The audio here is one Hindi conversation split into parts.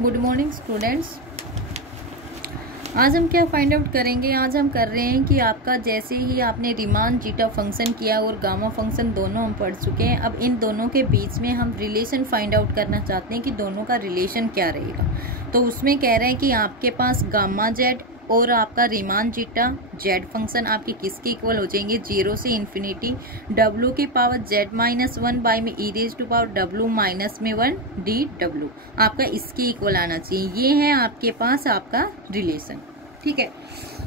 Good morning students. आज हम क्या फाइंड आउट करेंगे। आज हम कर रहे हैं कि आपका जैसे ही आपने रीमान जीटा फंक्शन किया और गामा फंक्शन दोनों हम पढ़ चुके हैं। अब इन दोनों के बीच में हम रिलेशन फाइंड आउट करना चाहते हैं कि दोनों का रिलेशन क्या रहेगा। तो उसमें कह रहे हैं कि आपके पास गामा जेड और आपका रीमान जीटा जेड फंक्शन आपके किसके इक्वल हो जाएंगे, 0 से इन्फिनिटी w की पावर z-1 बाय में e raise to power w minus में 1 dw आपका इसके इक्वल आना चाहिए। ये है आपके पास आपका रिलेशन। ठीक है,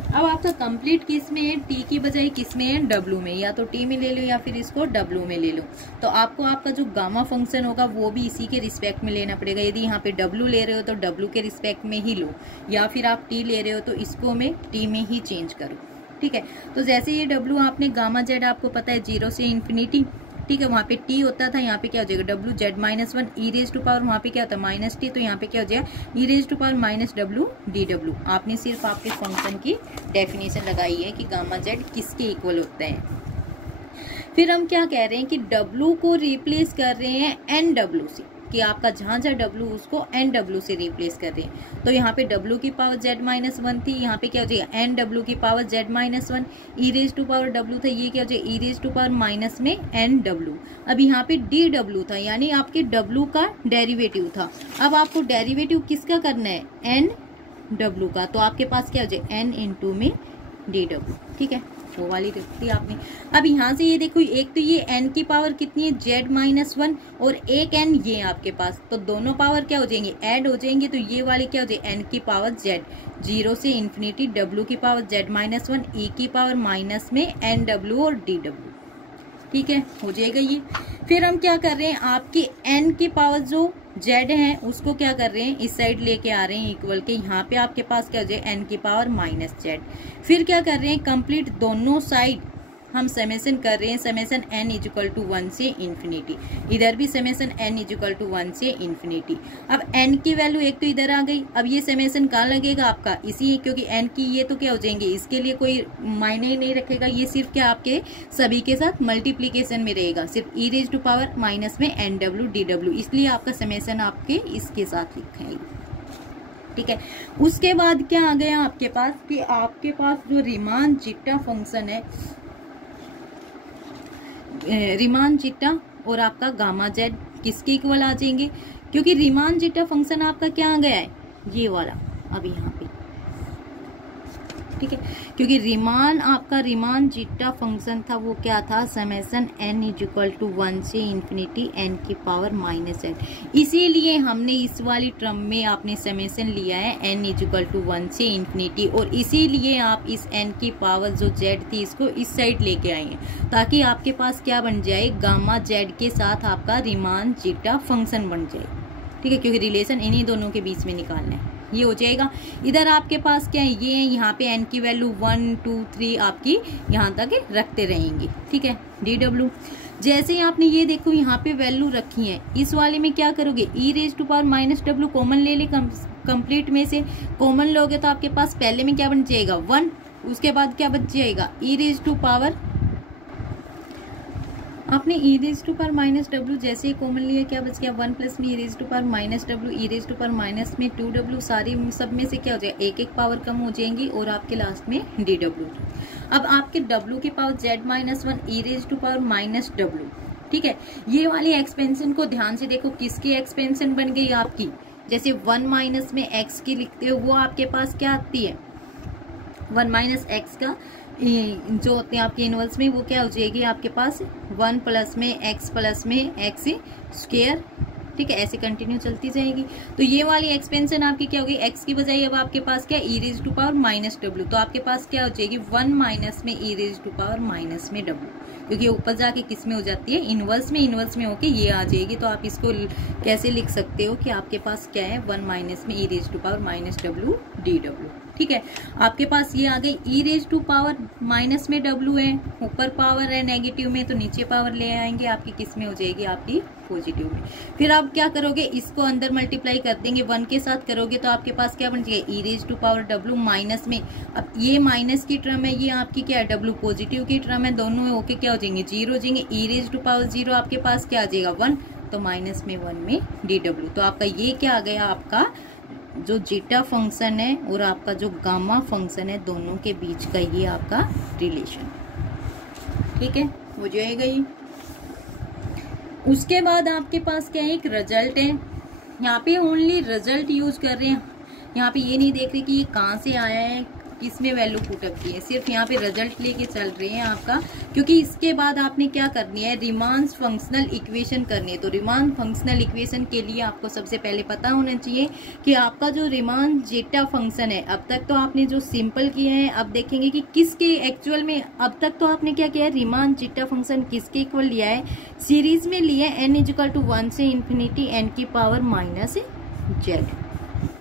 अब आपका कंप्लीट किस में है, t की बजाय किस में है, w में। या तो t में ले लो या फिर इसको w में ले लो। तो आपको आपका जो गामा फंक्शन होगा वो भी इसी के रिस्पेक्ट में लेना पड़ेगा। यदि यहाँ पे w ले रहे हो तो w के रिस्पेक्ट में ही लो, या फिर आप t ले रहे हो तो इसको में t में ही चेंज करो। ठीक है, तो जैसे ये w आपने गामा जेड आपको पता है 0 से इन्फिनिटी, ठीक है, वहाँ पे t होता था, यहाँ पे क्या हो जाएगा w z-1 e raise to power, वहाँ पे क्या होता है माइनस t, तो यहाँ पे क्या हो जाएगा e raise to power minus w dw। आपने सिर्फ आपके फंक्शन की डेफिनेशन लगाई है कि गामा जेड किसके इक्वल होता है। फिर हम क्या कह रहे हैं कि w को रिप्लेस कर रहे हैं nw से, कि आपका जहां जहां w उसको nw से रिप्लेस कर रहे हैं। तो यहाँ पे w की पावर z-1 थी, यहाँ पे क्या हो जाएगा nw की power z-1, e raise to power w था, ये क्या हो जाएगा e raise to power minus में nw। अब यहाँ पे dw था, यानी आपके w का डेरिवेटिव था। अब आपको डेरिवेटिव किसका करना है, nw का, तो आपके पास क्या हो जाएगा n इंटू में dw। ठीक है, वो वाली रखती आपने। अब यहाँ से ये देखो, एक तो ये n की पावर कितनी है z-1 और एक n ये आपके पास, तो दोनों पावर क्या हो जाएंगे ऐड हो जाएंगे। तो ये वाली क्या हो जाएगी n की पावर z 0 से इन्फिनिटी w की पावर z-1 e की पावर माइनस में nw और dw। ठीक है, हो जाएगा ये। फिर हम क्या कर रहे हैं, आपकी n की पावर जो z है उसको क्या कर रहे हैं इस साइड लेके आ रहे हैं इक्वल के, यहाँ पे आपके पास क्या हो जाए n की पावर माइनस z। फिर क्या कर रहे हैं कंप्लीट दोनों साइड हम समेशन कर रहे हैं, समेशन n इक्वल टू 1 से इन्फिनिटी, इधर भी समेशन n इक्वल टू 1 से इन्फिनिटी। अब n की वैल्यू एक तो इधर आ गई, अब ये समेशन कहाँ लगेगा आपका इसी, क्योंकि n की ये तो क्या हो जाएंगे, इसके लिए कोई मायने ही नहीं रखेगा, ये सिर्फ क्या आपके सभी के साथ मल्टीप्लीकेशन में रहेगा, सिर्फ e raise to power minus में nw dw, इसलिए आपका समेशन आपके इसके साथ लिखा है। ठीक है, उसके बाद क्या आ गया आपके पास कि आपके पास जो रीमान जीटा फंक्शन है, रीमान जीटा और आपका गामा जेड किसके इक्वल आ जाएंगे, क्योंकि रीमान जीटा फंक्शन आपका क्या आ गया है ये वाला अभी यहाँ पे। ठीक है, क्योंकि रीमान आपका रीमान जीटा फंक्शन था वो क्या था समेशन n इक्वल टू 1 से इन्फिनिटी n की पावर माइनस n, इसीलिए हमने इस वाली टर्म में आपने समेशन लिया है n इक्वल टू 1 से इन्फिनिटी, और इसीलिए आप इस n की पावर जो z थी इसको इस साइड लेके आए हैं, ताकि आपके पास क्या बन जाए गामा z के साथ आपका रीमान जीटा फंक्शन बन जाए। ठीक है, क्योंकि रिलेशन इन्हीं दोनों के बीच में निकालना है, ये हो जाएगा। इधर आपके पास क्या है, ये है, यहाँ पे n की वैल्यू 1 2 3 आपकी यहाँ तक रखते रहेंगे। ठीक है, dw जैसे ही आपने ये देखो यहाँ पे वैल्यू रखी है, इस वाले में क्या करोगे e raise to power minus w common ले ले, कंप्लीट में से कॉमन लोगे तो आपके पास पहले में क्या बन जाएगा 1, उसके बाद क्या बच जाएगा e रेज टू पावर, आपने e raise to power minus w जैसे ही कॉमन लिया क्या बच गया 1 प्लस में e raise to power minus w, e raise to power minus में 2w, सारी सब में से क्या हो जाएगा एक एक पावर कम हो जाएंगी और आपके लास्ट में dw। अब आपके w की power z-1 e raise to power minus w। ठीक है, ये वाली एक्सपेंशन को ध्यान से देखो, किसकी एक्सपेंशन बन गई आपकी, जैसे 1 माइनस में x की लिखते हो वो आपके पास क्या आती है 1 माइनस एक्स का जो होते हैं आपके इनवर्स में वो क्या हो जाएगी आपके पास 1 प्लस में एक्स स्क्वायर। ठीक है, ऐसे कंटिन्यू चलती जाएगी। तो ये वाली एक्सपेंशन आपकी क्या होगी, एक्स की बजाय अब आपके पास क्या e raise to power minus w, तो आपके पास क्या हो जाएगी 1 माइनस में e raise to power minus में w, क्योंकि ऊपर जाके किस में हो जाती है इनवर्स में होके ये आ जाएगी। तो आप इसको कैसे लिख सकते हो कि आपके पास क्या है 1 माइनस में e raise to power minus w dw। ठीक है, आपके पास ये आ गई e raise to power minus में w है, ऊपर पावर है नेगेटिव में, तो नीचे पावर ले आएंगे आपकी किस में हो जाएगी आपकी पॉजिटिव में। फिर आप क्या करोगे इसको अंदर मल्टीप्लाई कर देंगे 1 के साथ करोगे तो आपके पास क्या बन जाएगा e raise to power w minus में, अब ये माइनस की टर्म है, ये आपकी क्या है w पॉजिटिव की टर्म है, दोनों होके क्या हो जाएंगे 0 हो जाएंगे, e रेज टू पावर 0 आपके पास क्या आ जाएगा 1, तो माइनस में 1 में dw। तो आपका ये क्या आ गया आपका जो जीटा फंक्शन है और आपका जो गामा फंक्शन है, दोनों के बीच का ये आपका रिलेशन। ठीक है, हो जाएगा ये। उसके बाद आपके पास क्या है, एक रिजल्ट है। यहाँ पे ओनली रिजल्ट यूज कर रहे हैं, यहाँ पे ये नहीं देख रहे कि ये कहाँ से आया है, किसमें वैल्यू पुटअप की है, सिर्फ यहाँ पे रिजल्ट लेके चल रहे हैं आपका। क्योंकि इसके बाद आपने क्या करनी है, रिमान्स फंक्शनल इक्वेशन करनी है। तो रिमान फंक्शनल इक्वेशन के लिए आपको सबसे पहले पता होना चाहिए कि आपका जो रिमान जीटा फंक्शन है, अब तक तो आपने जो सिंपल किया है, अब देखेंगे कि किसके एक्चुअल में, अब तक तो आपने क्या किया है, रिमान जीटा फंक्शन किसके इक्वल लिया है, सीरीज में लिया है, n इक्वल टू 1 से इंफिनिटी n की पावर माइनस z।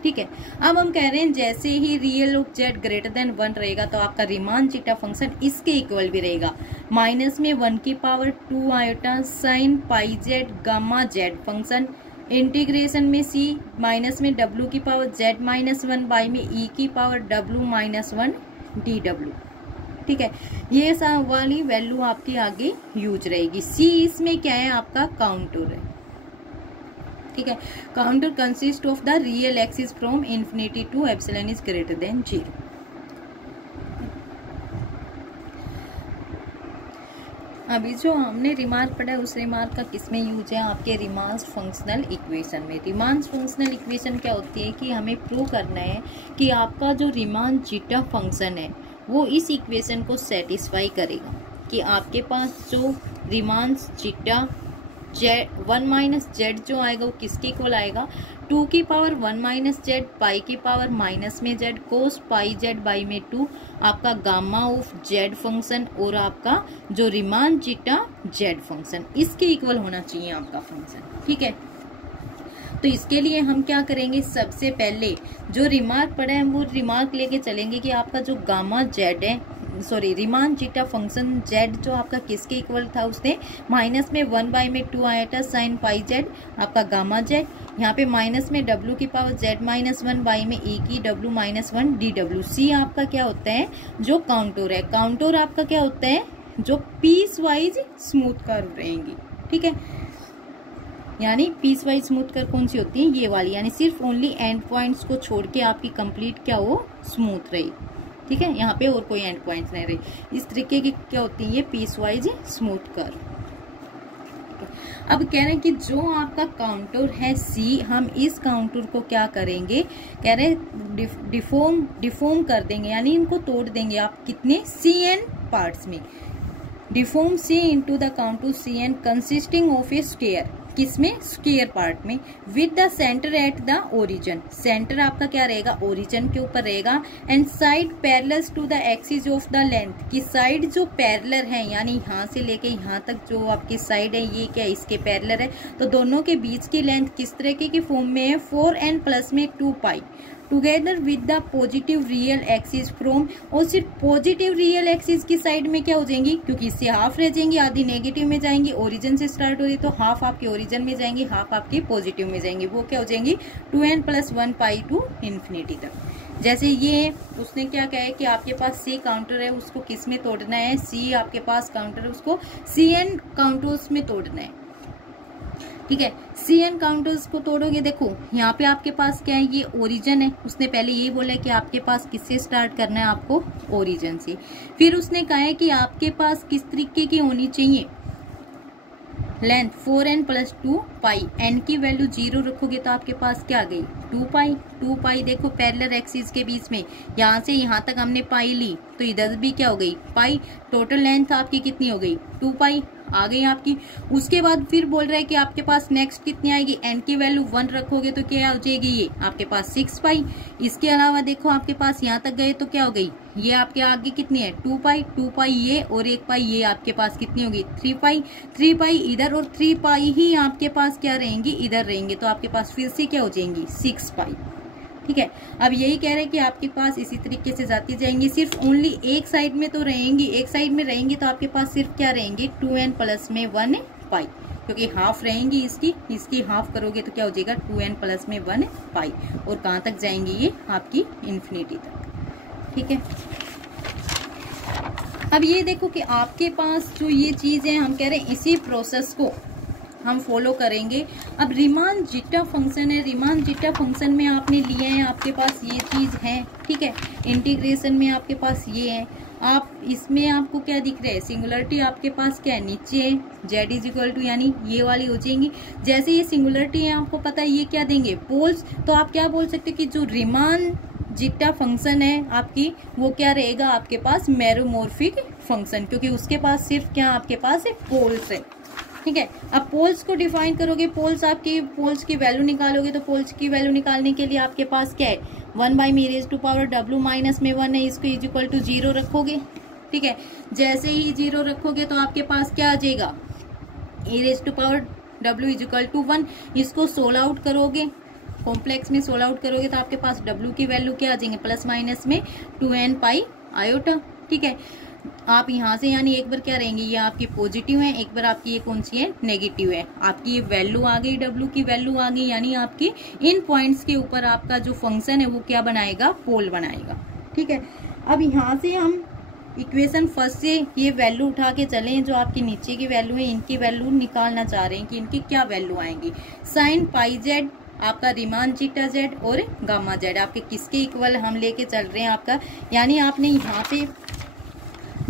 ठीक है, अब हम कह रहे हैं जैसे ही real of z greater than 1 रहेगा तो आपका रिमान जीटा फंक्शन इसके इक्वल भी रहेगा। माइनस में 1 की power 2 iota sine pi z gamma z function, integration में c माइनस में w की पावर z माइनस 1 बाई में e की पावर w माइनस 1 dw। ठीक है, ये सब वाली वैल्यू आपकी आगे यूज रहेगी। c इसमें क्या है, आपका काउंटर है। ठीक है, contour consist of the real axis from infinity to epsilon is greater than 0। अभी जो हमने रिमार्क पढ़ा है उस रिमार्क का किसमें यूज है, आपके रिमान्स फंक्शनल इक्वेशन में। रिमान्स फंक्शनल इक्वेशन क्या होती है कि हमें प्रूव करना है कि आपका जो रिमान जीटा फंक्शन है वो इस इक्वेशन को सेटिस्फाई करेगा कि आपके पास जो रिमान्स जीटा z 1 माइनस जेड जो आएगा वो किसके इक्वल आएगा, 2 की पावर 1 माइनस जेड पाई की पावर माइनस में Z cos pi Z by में 2 आपका गामा ऑफ जेड फंक्शन और आपका जो रिमान जीटा जेड फंक्शन इसके इक्वल होना चाहिए आपका फंक्शन। ठीक है, तो इसके लिए हम क्या करेंगे, सबसे पहले जो रिमार्क पढ़ा है वो रिमार्क लेके चलेंगे कि आपका जो गामा जेड है, sorry Riemann zeta function Z जो आपका किसके इक्वल था, उसने माइनस में 1 बाई में 2 आया था साइन पाई जेड आपका गामा जेड, यहाँ पे माइनस में w की पावर z माइनस 1 बाई में e की w माइनस 1 dw। c आपका क्या होता है, जो काउंटर है। काउंटर आपका क्या होता है, जो पीस वाइज स्मूथ कर्व रहेंगी। ठीक है, यानी पीस वाइज स्मूथ कर्व कौन सी होती है, ये वाली, यानी सिर्फ ओनली एंड पॉइंट्स को छोड़ के आपकी कंप्लीट क्या हो, स्मूथ रही। ठीक है, यहाँ पे और कोई एंड पॉइंट्स नहीं रही, इस तरीके की क्या होती है, ये पीस वाइज स्मूथ कर्व। अब कह रहे हैं कि जो आपका काउंटर है c, हम इस काउंटर को क्या करेंगे, कह रहे हैं डिफॉर्म कर देंगे, यानी इनको तोड़ देंगे आप कितने, cn पार्ट्स में। Deform c into the contour cn consisting of a square, किसमें, स्क्वायर पार्ट में, with the centre at the origin. Centre आपका क्या रहेगा, ओरिजिन के ऊपर रहेगा। And side parallel to the axis of the length, की साइड जो पैरेलल है, यानी यहाँ से लेके यहाँ तक जो आपकी साइड है ये क्या इसके पैरेलल है, तो दोनों के बीच की लेंथ किस तरीके की फॉर्म में है, 4n प्लस में 2 pi together with the positive real axis from, और सिर्फ पॉजिटिव रियल एक्सिस की साइड में क्या हो जाएंगी, क्योंकि इससे हाफ रह जाएंगी, आधी नेगेटिव में जाएंगी, ओरिजिन से स्टार्ट हो रही तो हाफ आपके ओरिजिन में जाएंगी, हाफ आपके पॉजिटिव में जाएंगी, वो क्या हो जाएंगी 2n plus 1 pi to infinity तक। जैसे ये उसने क्या कहा है कि आपके पास c काउंटर है, उसको किस में तोड़ना है, c आपके पास काउंटर है उसको cn काउंटर्स में तोड़ना है। ठीक है, cn काउंटर्स को तोड़ोगे, देखो यहाँ पे आपके पास क्या है, ये ओरिजिन है, उसने पहले ये बोला है कि आपके पास किससे स्टार्ट करना है, आपको ओरिजिन से। फिर उसने कहा है कि आपके पास किस तरीके की होनी चाहिए लेंथ, 4n प्लस 2 पाई, n की वैल्यू 0 रखोगे तो आपके पास क्या आ गई, 2 पाई। 2 पाई देखो पैरेलल एक्सिस के बीच में, यहाँ से यहाँ तक हमने पाई ली तो इधर भी क्या हो गई, पाई। टोटल लेंथ आपकी कितनी हो गई, 2 पाई आ गई आपकी। उसके बाद फिर बोल रहा है कि आपके पास नेक्स्ट कितनी आएगी, n की वैल्यू 1 रखोगे तो क्या हो जाएगी, ये आपके पास 6 पाई। इसके अलावा देखो आपके पास यहाँ तक गए तो क्या हो गई, ये आपके आगे कितनी है, 2 पाई। 2 पाई ये और 1 पाई ये आपके पास कितनी होगी, 3 पाई। 3 पाई इधर और 3 पाई ही आपके पास क्या रहेंगी, इधर रहेंगे, तो आपके पास फिर से क्या हो जाएंगी, 6 पाई। ठीक है, अब यही कह रहे हैं कि आपके पास इसी तरीके से जाती जाएंगी, सिर्फ ओनली एक साइड में तो रहेंगी, एक साइड में रहेंगी तो आपके पास सिर्फ क्या रहेंगी, 2n प्लस में 1 पाई, क्योंकि हाफ रहेंगी इसकी हाफ करोगे तो क्या हो जाएगा, 2n प्लस में 1 पाई। और कहाँ तक जाएंगी, ये आपकी इन्फिनिटी तक। ठीक है, अब ये देखो कि आपके पास जो ये चीज है, हम कह रहे हैं इसी प्रोसेस को हम फॉलो करेंगे। अब रीमान जीटा फंक्शन है, रीमान जीटा फंक्शन में आपने लिए हैं, आपके पास ये चीज है, ठीक है। इंटीग्रेशन में आपके पास ये है, आप इसमें आपको क्या दिख रहा है, सिंगुलरिटी आपके पास क्या है, नीचे है, z इज इक्वल टू, यानी ये वाली हो जाएंगी। जैसे ये सिंगुलरिटी है, आपको पता है ये क्या देंगे, पोल्स, तो आप क्या बोल सकते हैं कि जो रीमान जीटा फंक्शन है आपकी, वो क्या रहेगा आपके पास, मेरोमॉर्फिक फंक्शन, क्योंकि उसके पास सिर्फ क्या आपके पास है, पोल्स है, ठीक है। अब पोल्स को डिफाइन करोगे, पोल्स की वैल्यू निकालोगे, तो पोल्स की वैल्यू निकालने के लिए आपके पास क्या है, 1/e⁻w माइनस में 1 है, इसको इज इक्वल टू 0 रखोगे, ठीक है। जैसे ही 0 रखोगे तो आपके पास क्या आ जाएगा, e⁻w इज इक्वल टू 1, इसको सोल आउट करोगे, कॉम्प्लेक्स में सोल आउट करोगे तो आपके पास w की वैल्यू क्या आ जाएंगे, प्लस माइनस में 2n पाई आयोटा, ठीक है। आप यहाँ से यानी एक बार क्या रहेंगे, ये आपकी पॉजिटिव है, एक बार आपकी ये कौन सी है, नेगेटिव है, आपकी ये वैल्यू आ गई, w की वैल्यू आ गई, यानी आपकी इन पॉइंट्स के ऊपर आपका जो फंक्शन है वो क्या बनाएगा, पोल बनाएगा, ठीक है। अब यहाँ से हम इक्वेशन फर्स्ट से ये वैल्यू उठा के चलें, जो आपकी नीचे की वैल्यू है इनकी वैल्यू निकालना चाह रहे हैं कि इनकी क्या वैल्यू आएंगी। साइन पाई जेड आपका रीमान जीटा जेड और गामा जेड आपके किसके इक्वल हम लेके चल रहे हैं आपका, यानी आपने यहाँ पे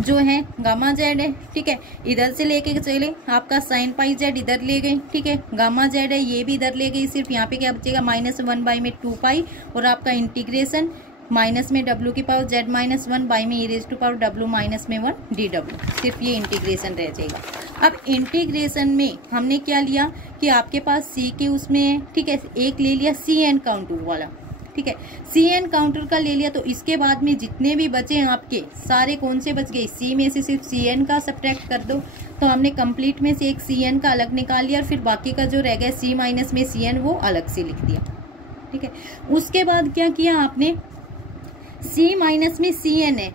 जो है गामा जेड है, ठीक है, इधर से लेके चले, आपका साइन पाई जेड इधर ले गए, ठीक है, गामा जेड है ये भी इधर ले गई, सिर्फ यहाँ पे क्या बचेगा, -1 में 2 पाई, और आपका इंटीग्रेशन माइनस में w की पावर z माइनस 1 बाई में e⁻w माइनस में 1 dw, सिर्फ ये इंटीग्रेशन रह जाएगा। अब इंटीग्रेशन में हमने क्या लिया कि आपके पास c के उसमें है, ठीक है, एक ले लिया cn काउंटर वाला, ठीक है, cn काउंटर का ले लिया, तो इसके बाद में जितने भी बचे हैं आपके सारे कौन से बच गए, c में से सिर्फ cn का सब्ट्रैक्ट कर दो, तो हमने कंप्लीट में से एक cn का अलग निकाल लिया, और फिर बाकी का जो रह गया c माइनस में cn वो अलग से लिख दिया, ठीक है। उसके बाद क्या किया आपने, c माइनस में cn है,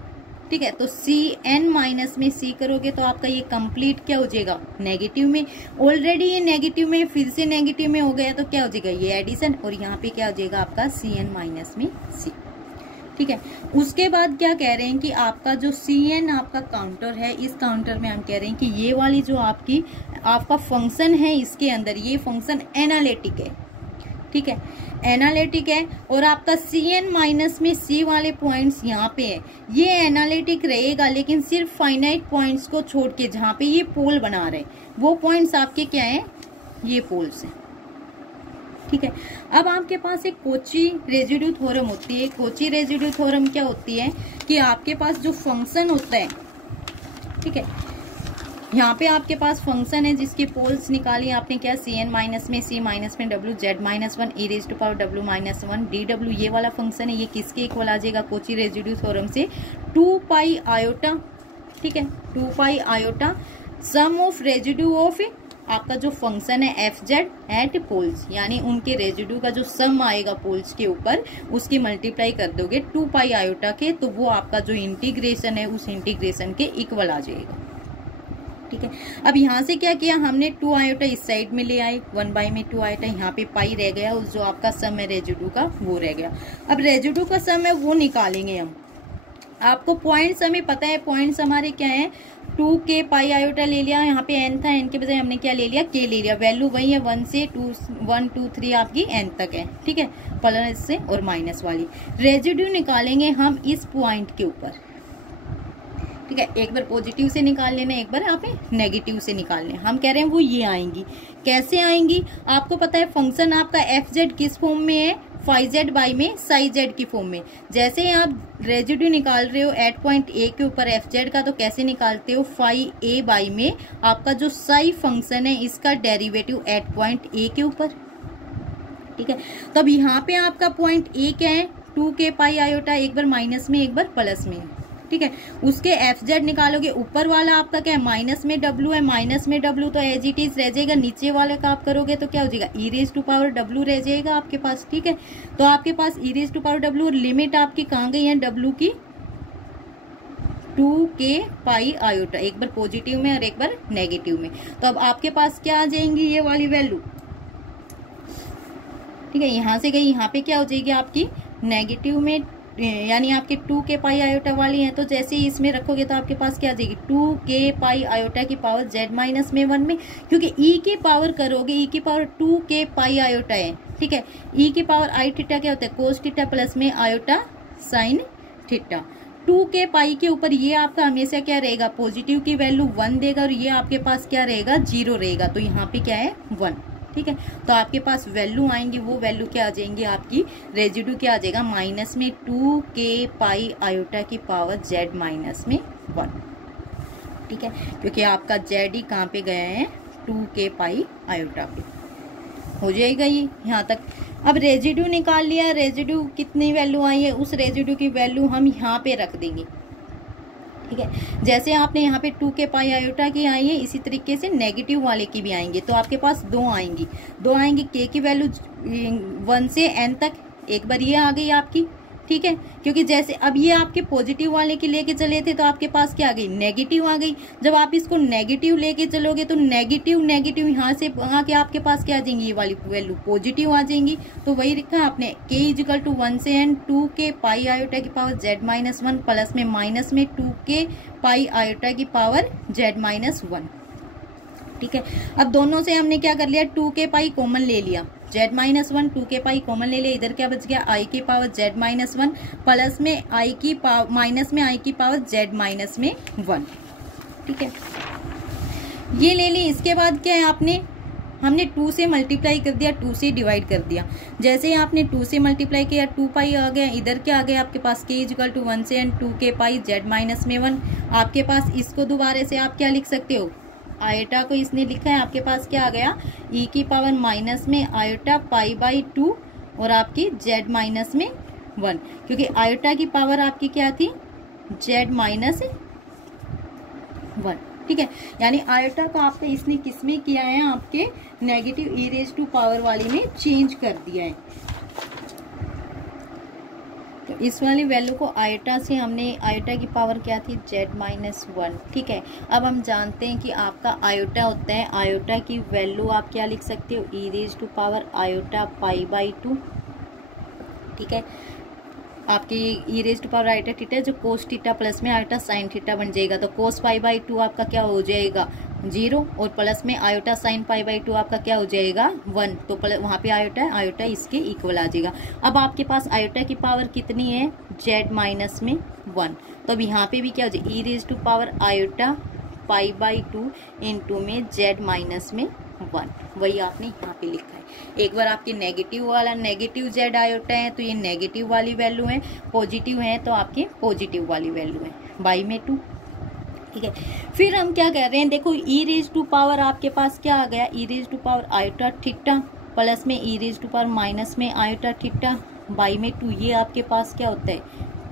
ठीक है, तो cn माइनस में c करोगे तो आपका ये कंप्लीट क्या हो जाएगा, नेगेटिव में, ऑलरेडी ये नेगेटिव में फिर से नेगेटिव में हो गया, तो क्या हो जाएगा ये एडिशन, और यहाँ पे क्या हो जाएगा आपका cn माइनस में c, ठीक है। उसके बाद क्या कह रहे हैं कि आपका जो cn आपका काउंटर है, इस काउंटर में हम कह रहे हैं कि ये वाली जो आपका फंक्शन है, इसके अंदर ये फंक्शन एनालिटिक है, ठीक है, एनालिटिक है, और आपका cn माइनस में c वाले पॉइंट्स यहाँ पे है, ये एनालिटिक रहेगा, लेकिन सिर्फ फाइनाइट पॉइंट्स को छोड़ के, जहाँ पे ये पोल बना रहे वो पॉइंट्स आपके क्या है, ये पोल्स हैं, ठीक है। अब आपके पास एक कोची रेजिड्यू थ्योरम होती है। कोची रेजिड्यू थ्योरम क्या होती है कि आपके पास जो फंक्शन होता है, ठीक है, यहाँ पे आपके पास फंक्शन है जिसकी पोल्स निकाली आपने, क्या, cn माइनस में c माइनस में w z minus 1 e⁻w minus 1 dw, ये वाला फंक्शन है, ये किसके इक्वल आ जाएगा, कोची रेजिड्यू थ्योरम से 2 पाई आयोटा, ठीक है, 2 pi iota sum of residue of आपका जो फंक्शन है एफ जेड एट पोल्स, यानी उनके रेजिड्यू का जो सम आएगा पोल्स के ऊपर उसकी मल्टीप्लाई कर दोगे 2 पाई आयोटा के, तो वो आपका जो इंटीग्रेशन है उस इंटीग्रेशन के इक्वल आ जाएगा, ठीक है। अब यहाँ से क्या किया हमने, 2 आयोटा इस साइड में ले आए, 1 बाई में 2 आयोटा, यहाँ पे पाई रह गया, उस जो आपका सम है रेजिड्यू का वो रह गया। अब रेजिड्यू का सम है वो निकालेंगे हम, आपको पॉइंट्स हमें पता है, पॉइंट्स हमारे क्या है, 2 के पाई आयोटा ले लिया, यहाँ पे n था, n के बजाय हमने क्या ले लिया, k ले लिया, वैल्यू वही है 1 से 1 2 3 आपकी n तक है, ठीक है, प्लस से और माइनस वाली। रेजिड्यू निकालेंगे हम इस पॉइंट के ऊपर, ठीक है, एक बार पॉजिटिव से निकाल लेना, एक बार यहाँ पे नेगेटिव से निकाल लेना, हम कह रहे हैं वो ये आएंगी, कैसे आएंगी, आपको पता है फंक्शन आपका एफ जेड किस फॉर्म में है, फाई जेड बाई में साई जेड की फॉर्म में। जैसे ही आप रेजिड्यू निकाल रहे हो एट पॉइंट ए के ऊपर एफ जेड का, तो कैसे निकालते हो, फाई ए बाई में आपका जो साई फंक्शन है इसका डेरिवेटिव एट पॉइंट ए के ऊपर, ठीक है। तो अब यहाँ पे आपका पॉइंट ए क्या है, 2 के पाई आयोटा, एक बार माइनस में एक बार प्लस में, ठीक है। उसके एफ जेड निकालोगे, ऊपर वाला आपका क्या है, माइनस में डब्ल्यू है, माइनस में डब्ल्यू तो एज इट इज रह जाएगा, नीचे वाले का आप करोगे तो क्या हो जाएगा, e⁻w रह जाएगा आपके पास, ठीक है। तो आपके पास e⁻w और लिमिट आपकी कहाँ गई है डब्ल्यू की, 2 के पाई आयोटा, एक बार पॉजिटिव में और एक बार नेगेटिव में, तो अब आपके पास क्या आ जाएंगी ये वाली वैल्यू, ठीक है, यहाँ से गई, यहाँ पे क्या हो जाएगी आपकी नेगेटिव में यानी आपके 2 के पाई आयोटा वाली हैं, तो जैसे ही इसमें रखोगे तो आपके पास क्या आ जाएगी 2 के पाई आयोटा की पावर z माइनस में 1 में, क्योंकि e की पावर करोगे, e की पावर 2 के पाई आयोटा है, ठीक है। e की पावर आई थीटा क्या होता है कोस थीटा प्लस में आयोटा साइन थीटा। 2 के पाई के ऊपर ये आपका हमेशा क्या रहेगा पॉजिटिव की वैल्यू 1 देगा और ये आपके पास क्या रहेगा 0 रहेगा, तो यहाँ पे क्या है 1, ठीक है। तो आपके पास वैल्यू आएंगी, वो वैल्यू क्या आ जाएंगी आपकी रेजिड्यू क्या आ जाएगा माइनस में 2 के पाई आयोटा की पावर z माइनस में 1, ठीक है, क्योंकि आपका z ही कहाँ पे गया है 2 के पाई आयोटा पे। हो जाएगा ये यहाँ तक। अब रेजिड्यू निकाल लिया, रेजिड्यू कितनी वैल्यू आई है उस रेजिड्यू की वैल्यू हम यहाँ पे रख देंगे, ठीक है। जैसे आपने यहाँ पे 2 के पाई आयोटा की आई है, इसी तरीके से नेगेटिव वाले की भी आएंगे, तो आपके पास दो आएंगी के की वैल्यू 1 से n तक, एक बार ये आ गई आपकी, ठीक है। क्योंकि जैसे अब ये आपके पॉजिटिव वाले की लेके चले थे तो आपके पास क्या आ गई नेगेटिव आ गई। जब आप इसको नेगेटिव लेके चलोगे तो नेगेटिव यहाँ से आके आपके पास क्या आ जाएंगी ये वाली वैल्यू पॉजिटिव आ जाएंगी। तो वही लिखा है आपने k इजिकल टू 1 से n 2 के पाई आयोटा की पावर z माइनस 1 प्लस में माइनस में 2 के पाई आयोटा की पावर z माइनस 1, ठीक है। अब दोनों से हमने क्या कर लिया 2 के पाई कॉमन ले लिया, z माइनस 1 2 के पाई कॉमन ले लिया, इधर क्या बच गया i की पावर z माइनस 1 प्लस में i की पावर माइनस में i की पावर z माइनस में 1, ठीक है। ये ले ली। इसके बाद क्या है हमने 2 से मल्टीप्लाई कर दिया, 2 से डिवाइड कर दिया। जैसे ही आपने 2 से मल्टीप्लाई किया 2 पाई आ गया, इधर क्या आ गया आपके पास k इजिकल टू 1 से n 2 के पाई z माइनस में 1। आपके पास इसको दोबारा से आप क्या लिख सकते हो आयोटा को इसने लिखा है, आपके पास क्या आ गया e की पावर माइनस में आयोटा पाई बाई 2 और आपकी z माइनस में 1, क्योंकि आयोटा की पावर आपकी क्या थी z माइनस 1, ठीक है। यानी आयोटा को आपने इसने किसमें किया है आपके negative e raise to power वाली में चेंज कर दिया है। तो इस वाली वैल्यू को आयोटा से हमने आयोटा की पावर क्या थी z माइनस 1, ठीक है। अब हम जानते हैं कि आपका आयोटा होता है, आयोटा की वैल्यू आप क्या लिख सकते हो e raise to power iota pi by 2, ठीक है। आपकी e raise to power iota theta जो कोस थीटा प्लस में आयोटा साइन थीटा बन जाएगा, तो कोस पाई बाई 2 आपका क्या हो जाएगा 0 और प्लस में आयोटा साइन पाई बाई 2 आपका क्या हो जाएगा 1, तो वहां पे आयोटा इसके इक्वल आ जाएगा। अब आपके पास आयोटा की पावर कितनी है z माइनस में 1, तो अब यहाँ पे भी क्या हो जाएगा e raise to power iota pi by 2 into में z माइनस में 1, वही आपने यहाँ पे लिखा है। एक बार आपके नेगेटिव वाला नेगेटिव z आयोटा है तो ये नेगेटिव वाली वैल्यू है, पॉजिटिव है तो आपके पॉजिटिव वाली वैल्यू है बाई में 2, ठीक है। फिर हम क्या कह रहे हैं देखो e रेज टू पावर आपके पास क्या आ गया e raise to power iota theta plus में e raise to power minus में आयोटा थीटा बाई में 2, ये आपके पास क्या होता है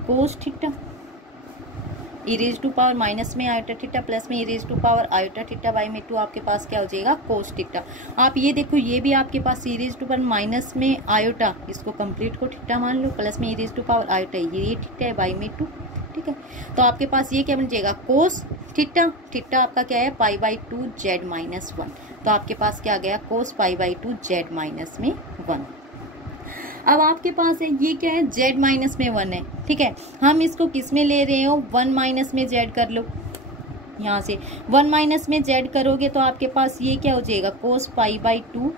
cos theta. e raise to power minus में आयोटा थीटा प्लस में e raise to power iota theta by में 2 आपके पास क्या हो जाएगा कोस थीटा। आप ये देखो ये भी आपके पास e raise to power minus में आयोटा, इसको कंप्लीट को थीटा मान लो, प्लस में e raise to power iota ये थीटा है बाई में 2, ठीक है। तो आपके पास ये क्या बन जाएगा कोस थीटा, थीटा आपका क्या है पाई बाई 2 z माइनस 1, तो आपके पास क्या आ गया कोस पाई बाई 2 z माइनस में 1। अब आपके पास है ये क्या है z माइनस में 1 है, ठीक है। हम इसको किस में ले रहे हो 1 माइनस में z कर लो, यहाँ से 1 माइनस में z करोगे तो आपके पास ये क्या हो जाएगा कोस पाई बाई 2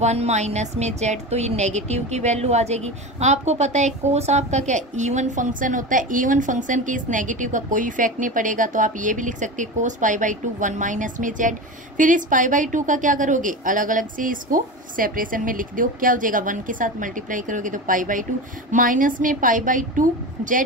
1 माइनस में z, तो ये नेगेटिव की वैल्यू आ जाएगी। आपको पता है कोस आपका क्या इवन फंक्शन होता है, इवन फंक्शन के इस नेगेटिव का कोई इफेक्ट नहीं पड़ेगा, तो आप ये भी लिख सकते हैं कोस पाई बाई 2 1 माइनस में z। फिर इस पाई बाई 2 का क्या करोगे अलग अलग से इसको सेपरेशन में लिख दो, क्या हो जाएगा 1 के साथ मल्टीप्लाई करोगे तो पाई बाई 2 माइनस में पाई बाई 2 z,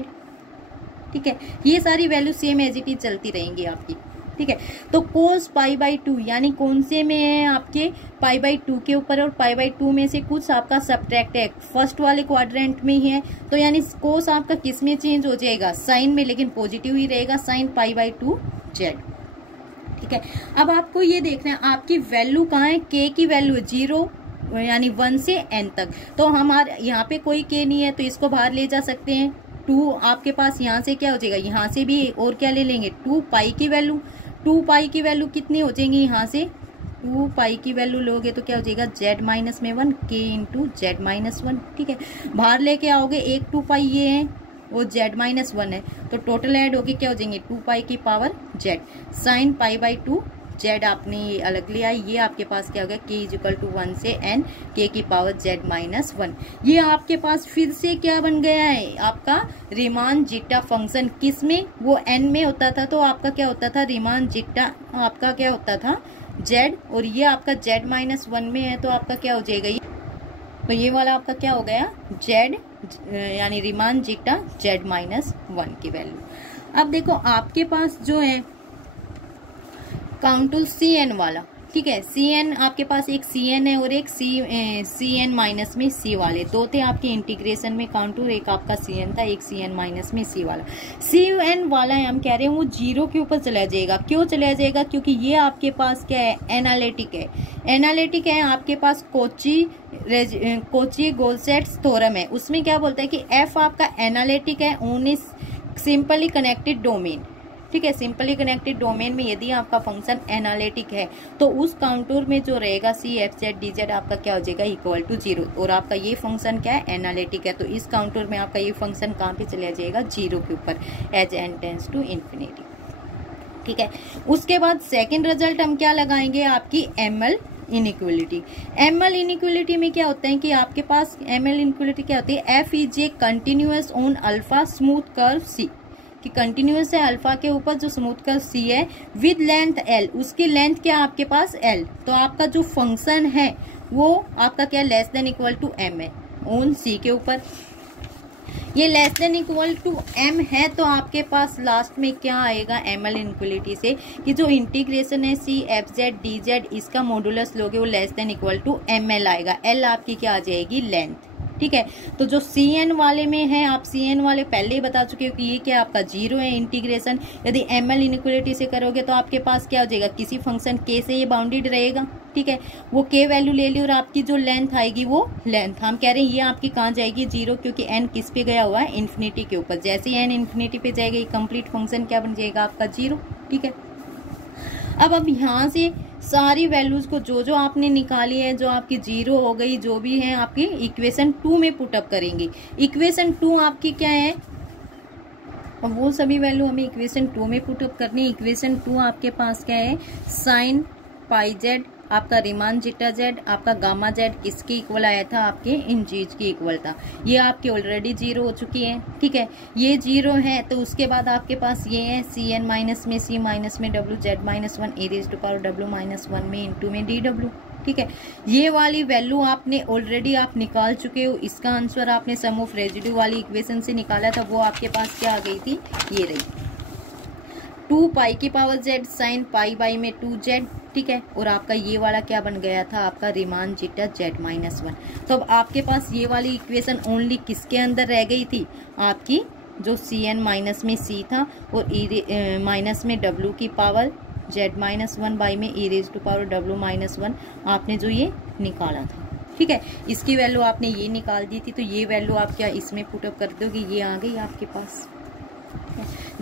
ठीक है। ये सारी value same as it is चलती रहेंगी आपकी, ठीक है। तो कोस पाई बाई 2 यानी कौन से में है आपके पाई बाई 2 के ऊपर और पाई बाई 2 में से कुछ आपका सब्ट्रैक्ट है, फर्स्ट वाले क्वाड्रेंट में ही है, तो यानी कोस आपका किस में चेंज हो जाएगा साइन में, लेकिन पॉजिटिव ही रहेगा साइन पाई बाई 2 z, ठीक है। अब आपको ये देखना है आपकी वैल्यू कहाँ है, k की वैल्यू 0 यानी 1 से n तक, तो हमारे यहाँ पे कोई k नहीं है तो इसको बाहर ले जा सकते हैं। 2 आपके पास यहाँ से क्या हो जाएगा, यहाँ से भी और क्या ले लेंगे 2 पाई की वैल्यू, 2 पाई की वैल्यू कितनी हो जाएंगी यहाँ से 2 पाई की वैल्यू लोगे तो क्या हो जाएगा z माइनस में 1 k इंटू z माइनस 1, ठीक है। बाहर लेके आओगे 1 2 पाई ये है वो z माइनस 1 है, तो टोटल ऐड होके क्या हो जाएंगे 2 पाई की power z sign pi by 2 z आपने ये अलग लिया, ये आपके पास क्या हो गया k इज इक्वल टू 1 से n k की पावर z माइनस 1। ये आपके पास फिर से क्या बन गया है आपका रीमान जीटा फंक्शन। किस में, वो n में होता था तो आपका क्या होता था रीमान जीटा आपका क्या होता था z, और ये आपका z माइनस 1 में है तो आपका क्या हो जाएगा, तो ये वाला आपका क्या हो गया z यानी रीमान जीटा z माइनस 1 की वैल्यू। अब देखो आपके पास जो है काउंटूर cn वाला, ठीक है, cn आपके पास एक cn है और एक cn माइनस में c वाले दो थे आपके इंटीग्रेशन में काउंटूर, एक आपका cn था एक cn माइनस में c वाला। cn वाला है हम कह रहे हैं वो 0 के ऊपर चला जाएगा। क्यों चला जाएगा, क्योंकि ये आपके पास क्या है एनालिटिक है, एनालिटिक है आपके पास कोची गोलसेट्स थ्योरम है। उसमें क्या बोलता है कि f आपका एनालिटिक है on is simply connected domain, ठीक है, सिंपली कनेक्टेड डोमेन में यदि आपका फंक्शन एनालिटिक है तो उस काउंटूर में जो रहेगा C F Z D Z आपका क्या हो जाएगा इक्वल टू 0, और आपका ये फंक्शन क्या है एनालिटिक है, तो इस काउंटूर में आपका ये फंक्शन कहाँ पे चला जाएगा 0 के ऊपर as N tends to infinity, ठीक है। उसके बाद सेकेंड रिजल्ट हम क्या लगाएंगे आपकी एमएल इनइक्वलिटी। एमएल इनइक्वलिटी में क्या होता है कि आपके पास एमएल इनइक्वलिटी क्या होती है, F is a continuous on alpha smooth curve C, कि कंटिन्यूअस है अल्फा के ऊपर जो स्मूथ कर्व सी है विद लेंथ एल, उसकी लेंथ क्या है आपके पास एल, तो आपका जो फंक्शन है वो आपका क्या less than equal to M है ऑन सी के ऊपर। ये less than equal to M है तो आपके पास लास्ट में क्या आएगा एमएल इनइक्वलिटी से कि जो इंटीग्रेशन है C F Z D Z इसका मॉडुलस लोगे वो less than equal to M L आएगा, एल आपकी क्या आ जाएगी लेंथ, ठीक है। तो जो Cn वाले में है आप Cn वाले पहले ही बता चुके हो कि ये क्या आपका 0 है इंटीग्रेशन, यदि एमएल इनइक्वलिटी से करोगे तो आपके पास क्या हो जाएगा किसी फंक्शन k से ये बाउंडेड रहेगा, ठीक है, वो k वैल्यू ले ली और आपकी जो लेंथ आएगी वो लेंथ हम कह रहे हैं ये आपकी कहाँ जाएगी 0, क्योंकि n किस पे गया हुआ है इन्फिनिटी के ऊपर, जैसे ही n इन्फिनिटी पे जाएगा ये कंप्लीट फंक्शन क्या बन जाएगा आपका 0, ठीक है। अब यहाँ से सारी वैल्यूज को जो जो आपने निकाली है जो आपकी 0 हो गई जो भी है आपकी इक्वेशन 2 में पुटअप करेंगे। इक्वेशन 2 आपकी क्या है, और वो सभी वैल्यू हमें इक्वेशन 2 में पुटअप करनी है। इक्वेशन 2 आपके पास क्या है साइन पाई जेड आपका रीमान जीटा जेड आपका गामा जेड किसके इक्वल आया था आपके इन चीज की इक्वल था, ये आपके ऑलरेडी 0 हो चुकी है, ठीक है, ये 0 है तो उसके बाद आपके पास ये है सी एन माइनस में सी माइनस में W Z minus 1 e raise to power W minus 1 में इंटू में डी डब्ल्यू, ठीक है। ये वाली वैल्यू आपने ऑलरेडी आप निकाल चुके हो, इसका आंसर आपने सम ऑफ रेजिड्यू वाली इक्वेशन से निकाला था, वो आपके पास क्या आ गई थी ये रही 2 पाई की power Z sign pi by में 2z, ठीक है, और आपका ये वाला क्या बन गया था आपका रीमान जीटा जेड माइनस 1। तो अब आपके पास ये वाली इक्वेशन ओनली किसके अंदर रह गई थी आपकी जो Cn माइनस में C था और माइनस में W की पावर जेड माइनस 1 बाई में e raise to power W minus 1 आपने जो ये निकाला था, ठीक है, इसकी वैल्यू आपने ये निकाल दी थी, तो ये वैल्यू आप क्या इसमें पुटअप कर दोगे, ये आ गई आपके पास।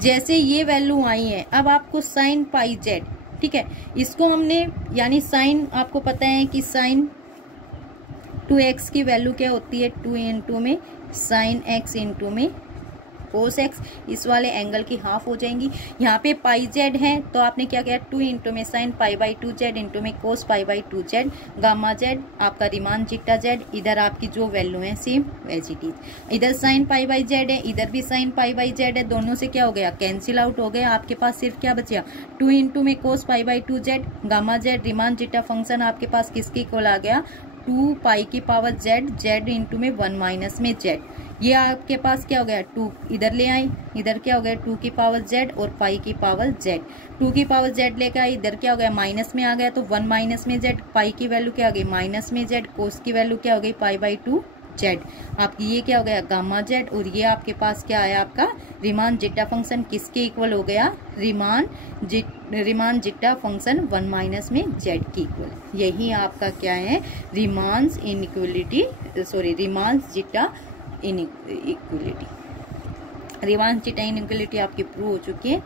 जैसे ये वैल्यू आई है अब आपको साइन पाई जेड, ठीक है, इसको हमने यानी साइन आपको पता है कि साइन 2x की वैल्यू क्या होती है 2 इंटू में साइन x इंटू में कोस एक्स, इस वाले एंगल की हाफ हो जाएंगी। यहाँ पे पाई जेड है तो आपने क्या किया 2 इंटू में sine pi by 2 z into में cos pi by 2 z gamma z आपका रीमान जीटा जेड, इधर आपकी जो वैल्यू है सेम एज इट इज, इधर साइन पाई बाई जेड है इधर भी साइन पाई बाई जेड है, दोनों से क्या हो गया कैंसिल आउट हो गया, आपके पास सिर्फ क्या बचा 2 इंटू में cos pi by 2 z gamma z Riemann zeta function आपके पास किसके इक्वल आ गया 2 पाई की पावर जेड जेड इंटू में 1 माइनस में जेड, ये आपके पास क्या हो गया 2 इधर ले आए, इधर क्या हो गया 2 की पावर जेड और पाई की पावर जेड, 2 की पावर जेड लेकर आए, इधर क्या हो गया माइनस में आ गया तो 1 माइनस में जेड, पाई की वैल्यू क्या हो गई माइनस में जेड, कोस की वैल्यू क्या हो गई पाई बाई 2 जेड, आपकी ये क्या हो गया गामा जेड, और ये आपके पास क्या आया आपका रीमान जीटा फंक्शन किसके इक्वल हो गया रीमान जीटा फंक्शन 1 माइनस में जेड की इक्वल। यही आपका क्या है Riemann zeta inequality, Riemann zeta inequality आपकी प्रूव हो चुकी है।